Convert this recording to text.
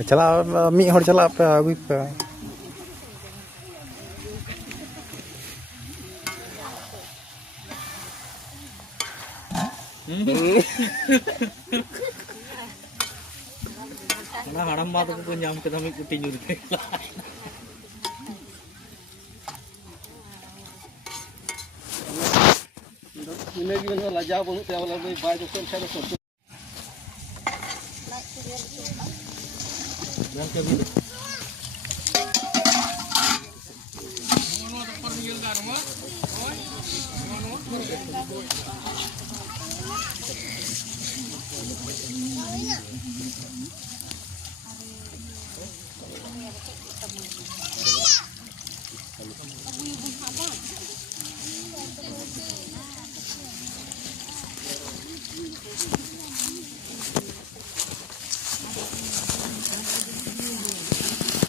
चला मी हर चला पे अगुई पे Karena haram mata ko nyam kita mi kuting nyuri. Ini gimana lajah pun tiap lagi baik tu saya tu. Yang kedua.